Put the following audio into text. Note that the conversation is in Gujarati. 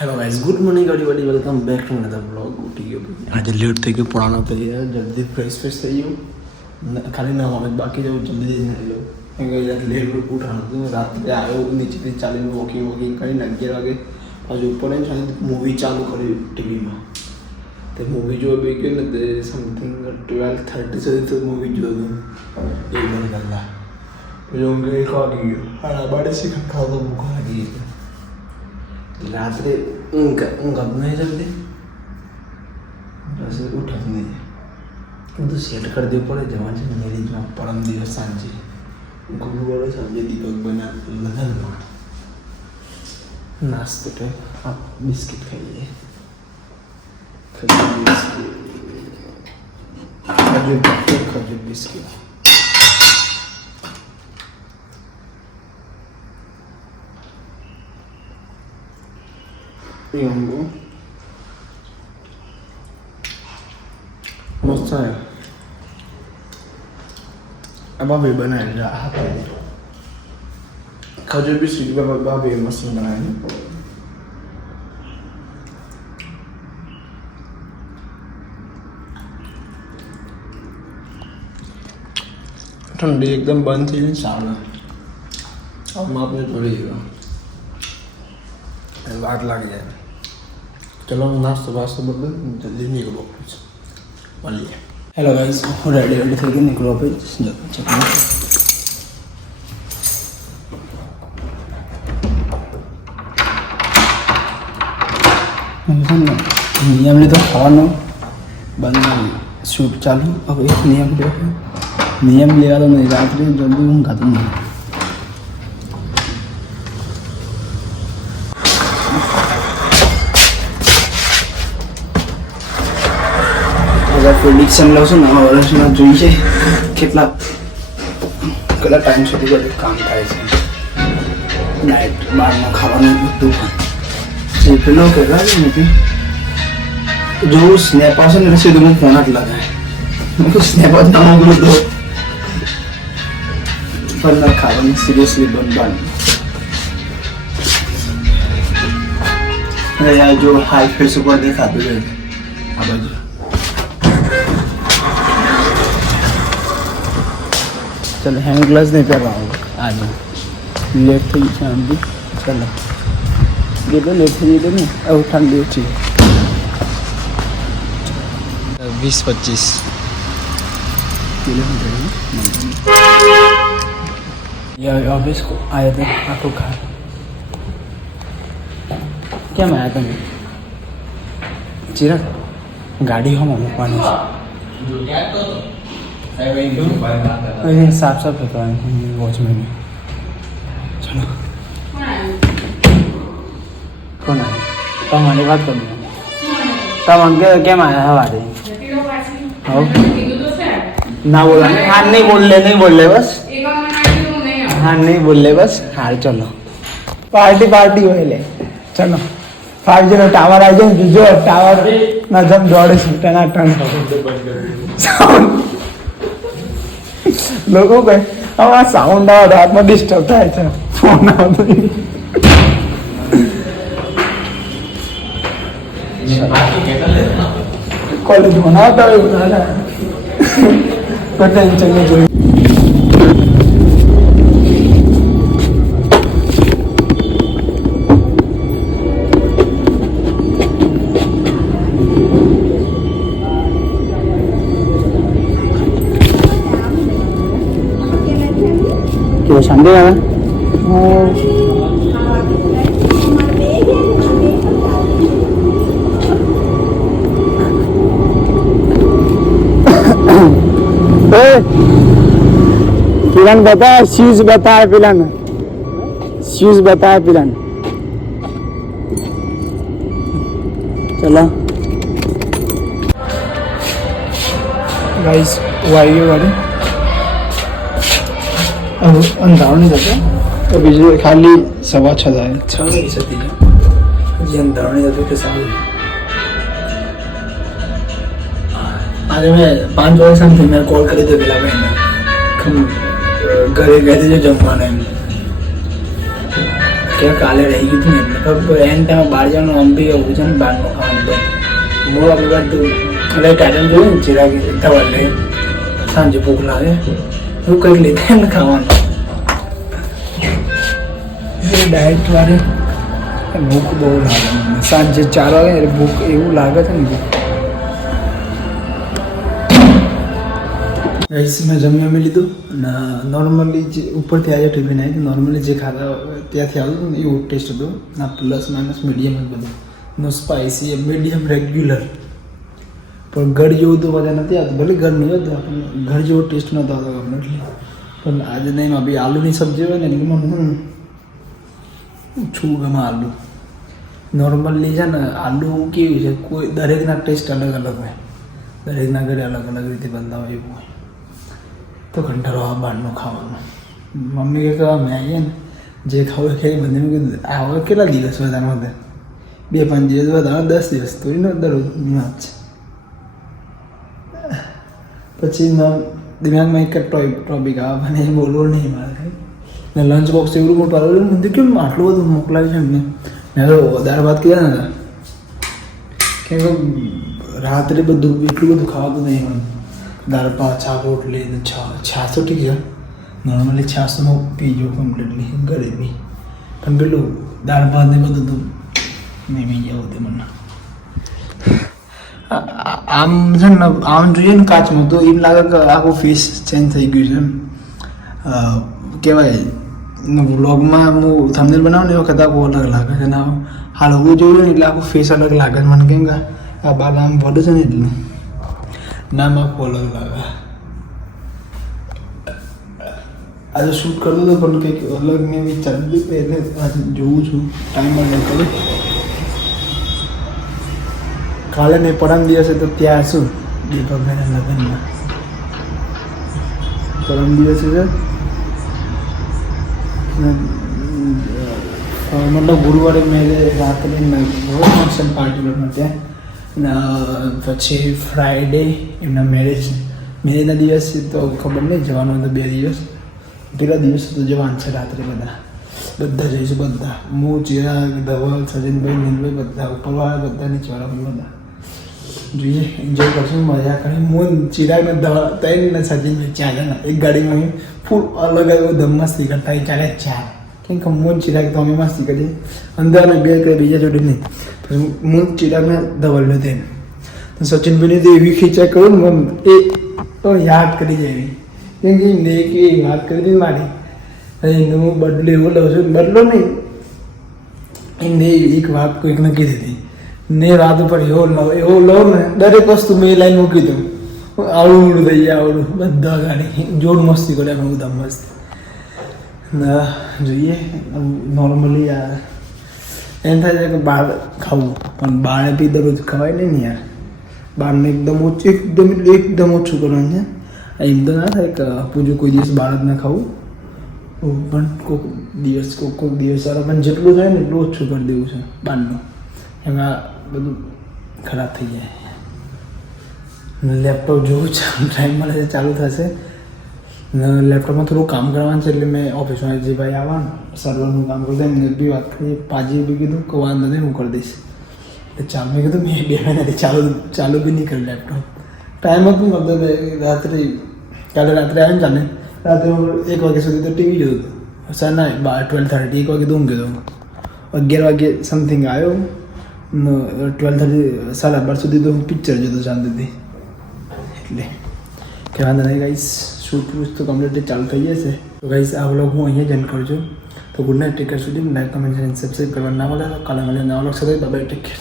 Hello guys, good morning everybody, welcome back to another blog. उठी गयो आज लेट થઈ ગયો, પુરાણો થઈ ગયો, જલ્દી ફ્રેશ થઈ ગયો, ખાલી ના હોય બાકી જો જલ્દી જઈને લો એમ કહી રાત લેટ ઉઠાણો તો રાત્રે આવ્યો નીચેથી ચાલીને વોકિંગ કરીને 11 વાગે પાછું ઉપર આવીને સાંજે મૂવી ચાલુ કરી ટીવીમાં. તે મૂવી જોવા બે ગયો ને તે સમથિંગ 12:30 સુધી તો મૂવી જોયો એક મને કલાક પછી ઊંઘ એક વાગી ગયો. સાડા 12 ખાવા તો ભૂખ લાગી ગઈ. रात्रि ઊંઘ नहीं जल्दी वैसे उठा नहीं तो सेट कर दे पड़े जमा से मेरी जो परम दिवस सांजे गुरुवार सांजे दीपक बना लगन नाश्ते पे आप बिस्किट खाइए खजूर बिस्किट Piombo मस्त है. अब अभी बनाए रहा है खजूर भी स्वीट अभी मस्त बनाए. ठंडी एकदम बंद थी सारा अब आपने पड़ेगा वाट लग जाए. चलो नाश्ता वास्ता बदल जल्दी निकलो મળીએ. હેલો ગાઈસ, હું રેડી થઈ ગઈ, નીકળો આપણે નિયમ લીધો ખાવાનો બંધ શૂટ ચાલુ. હવે એક નિયમ લેવા તો નહીં, રાત્રે જલ્દી ઊંઘાતું નહીં. પ્રિડિક્શન લઉં છું નવા વર્ષમાં જોઈ છે કેટલા ટાઈમ સુધી બધું કામ થાય છે. નાઇટ બહારનું ખાવાનું બધું જે પેલો કહેવાય છે ને કે જોવું સ્નેપ આવશે ને એટલે સીધું હું ફોન જ લગાય સ્નેપ જ ના મોકલું તો પણ ના ખાવાનું સિરિયસલી બંધ જો હાઈ ફેસ ઉપર દેખાતું છે આ બાજુ. चलो हैंड ग्लव्स नहीं पहन रहा हूँ आज, लेट थी शाम भी. चलो ये तो लेट थी तो नहीं अब ठंडी अच्छी 20-25 किलोमीटर ये ऑफिस को आया था आपको खा क्या मैं आया था मैं चिराग गाड़ी हम मुकवानी साफ साफ होता है वॉचमैन. चलो कौन आया તમારી વાત કરો તમે કેમ આયા હવારે ના બોલા હા નહીં બોલ ले बस हाँ नहीं बोल ले बस. हार चलो पार्टी हो ले. चलो 5G टावर आ जाए जो टावर ना जब दौड़े टना टन साउंड लोगों को अब आ साउंड आवा रात में डिस्टर्ब થાય છે ફોન આવતો कॉलेज बनाता है बनाना पर टेंशन नहीं कोई. क्यों संडे है पिलन बता शूज बता पिलन शूज बता पिलन. चलो गाइस वाई वाली अब अंधार नहीं जाता तो बिजली खाली 6:15 जाए 6 नहीं सकती ये अंधार नहीं जाता कैसा आज मैं 5 बजे समथिंग मैं कॉल करे थे पेला बहन घरे गए थे जो जमवाना है કે કાલે રહી ગયું હતું ને એટલે એન ટાઈમે બહાર જવાનું આમ બી એવું છે ને બહારનું ખાવાનું બંધ હું આપણી વાત એટલે ટાઈટન જોયું ને ચિરાગ થવા લે સાંજે ભૂખ લાગે એવું કંઈક લીધે ને ખાવાનું ડાયટ વાળી ભૂખ બહુ લાગે મને સાંજે 4 વાગે એટલે ભૂખ એવું લાગે છે ને ભૂખ ગાઈસ મેં જમી લીધું અને નોર્મલી જે ઉપરથી આવ્યો ટિફિન આવી નોર્મલી જે ખાતા ત્યાંથી આવ્યું ને એવું ટેસ્ટ હતો ના પ્લસ માઇનસ મીડિયમ જ બધું નો સ્પાઇસી મીડિયમ રેગ્યુલર પણ ઘર જેવું તો મજા નથી આવતું ભલે ઘર નહીં હતું પણ ઘર જેવો ટેસ્ટ નહોતો આવતો કમ્પ્લીટલી પણ આજે નહીં માં બી આલુની સબ્જી હોય ને એટલે મને છું ગમે આલુ નોર્મલી છે ને આલુ કેવું છે કોઈ દરેકના ટેસ્ટ અલગ અલગ હોય દરેકના ઘરે અલગ અલગ રીતે બનતા હોય એવું હોય તો કંટાળો આ બહારનું ખાવાનું મમ્મી કહે કે મેં આવીએ ને જે ખાવું એ ખાઈ બંને કીધું આ હવે કેટલા દિવસ વધારે વધારે 2-5 દિવસ વધારે 10 દિવસ તો એનો દરરોજની વાત છે પછી દિમાગમાં એક ટોપિક આવે મને એ બોલવો નહીં મારે ને લંચ બોક્સ એવું મોટું આવેલું મને કેમ આટલું બધું મોકલાવ્યું છે એમને મેં તો દાળ ભાત કીધા ને કેમ કે રાત્રે બધું એટલું બધું ખાવાતું નહીં મને દાળ ભાત છાશ રોટલી ને છાશ તો ઠીક છે નોર્મલી છાશમાં પીજો કમ્પ્લીટલી ઘરે બી પણ પેલું દાળ ભાત ને બધું તો નહીં જવું તે મને આમ છે ને આમ જોઈએ ને કાચમાં તો એમ લાગે કે આખું ફેસ ચેન્જ થઈ ગયું છે કહેવાય વ્લોગમાં હું થંબનેલ બનાવું ને એ વખત આખું અલગ લાગે છે ને હાલ હું જોયું ને એટલે આખું ફેસ અલગ લાગે છે મને કેમ કે આ બાર આમ વધે છે ને એટલે નામ આખું અલગ લાગે આજે શૂટ કરતો હતો પણ કંઈક અલગ ને વિચારતું એટલે આજે જોઉં છું ટાઈમ અલગ કરું કાલે મેં પરમ દિવસે તો ત્યાં શું દીપકભાઈના લગ્નમાં પરમ દિવસે છે મતલબ ગુરુવારે મેં રાત્રે ફંક્શન પાર્ટી કરવાનું ત્યાં પછી ફ્રાઈડે એમના મેરેજના દિવસે તો ખબર નહીં જવાનું હતું 2 દિવસ પેલા દિવસે તો જવાનું છે રાત્રે બધા જઈશું બધા હું ચિરાગ ધવલ સજનભાઈ નીલભાઈ બધા ઉપરવાળા બધા નીચેવાળા બધા જોઈએ એન્જોય કરશું મજા કરી હું ચિરાગને ધવલ 3 ને સજનભાઈ 4 જણા એક ગાડીમાં ફૂલ અલગ અલગ ધમમસ્તી કરતા એ 4 કેમ કે હું ચિરાગ તો અમે મસ્તી કરીએ અંદર અમે 2 કરે બીજા જોડે નહીં પછી હું ચિરાગને ધવલને તેને તો સચિનભાઈને તો એવી ખીચા કરું ને એ તો યાદ કરી જાય કેમ કે ને કે વાત કરી દીધી મારી એનું હું બદલો એવો લઉં છું બદલો નહીં એને એક વાત કોઈકને કીધી હતી ને વાત ઉપર એવો લઉં ને દરેક વસ્તુ મેં લાઈન મૂકી દઉં આવડું થઈ જાય આવડું બધા ગાડી જોર મસ્તી કરે અમે બધા મસ્તી ના જોઈએ નોર્મલી યાર એમ થાય છે કે બહાર ખાવું પણ બહાર બી દરરોજ ખવાય નહીં ને યાર બહારને એકદમ ઓછું એકદમ ઓછું કરવાનું છે એમ તો ના થાય કે પૂજો કોઈ દિવસ બહાર જ ના ખાવું પણ કોઈક દિવસ સારા પણ જેટલું થાય ને એટલું ઓછું કરી દેવું છે બહારનું એમાં બધું ખરાબ થઈ જાય લેપટોપ જોવું છે ટાઈમ મળે છે ચાલુ થશે લેપટોપમાં થોડું કામ કરવાનું છે એટલે મેં ઓફિસમાં જે ભાઈ આવવાનું સર્વરનું કામ કરતા એમને બી વાત કરી પાજી બી કીધું કે વાંધો નહીં હું કરી દઈશ એટલે ચાલુ મેં કીધું મેં 2 મહિનાથી ચાલુ બી નહીં કર્યું લેપટોપ ટાઈમ હતું મતલબ રાત્રે કાલે રાત્રે આવે ને ચાલે રાત્રે 1 વાગ્યા સુધી તો ટીવી જોતું હતું સર ના 12:30 1 વાગે તો ઊંઘ ગયો 11 વાગે સમથિંગ આવ્યો 12:30 12:30 સુધી તો હું પિક્ચર જોતો શાંતિથી એટલે કે વાંધો નહીં ગાઈસ શૂટ તો કમ્પ્લીટલી ચાલુ થઈ જશે તો ગાઈસ આ વ્લોગ હું અહીંયા જ એન્ડ કરું છું તો ગુડ નાઇટ ટેક કેર સુધી લાઈક કમેન્ટ અને સબસ્ક્રાઈબ કરવા ના ભૂલતા કાલે મળીએ નવા વ્લોગ સાથે બાય ટેક કેર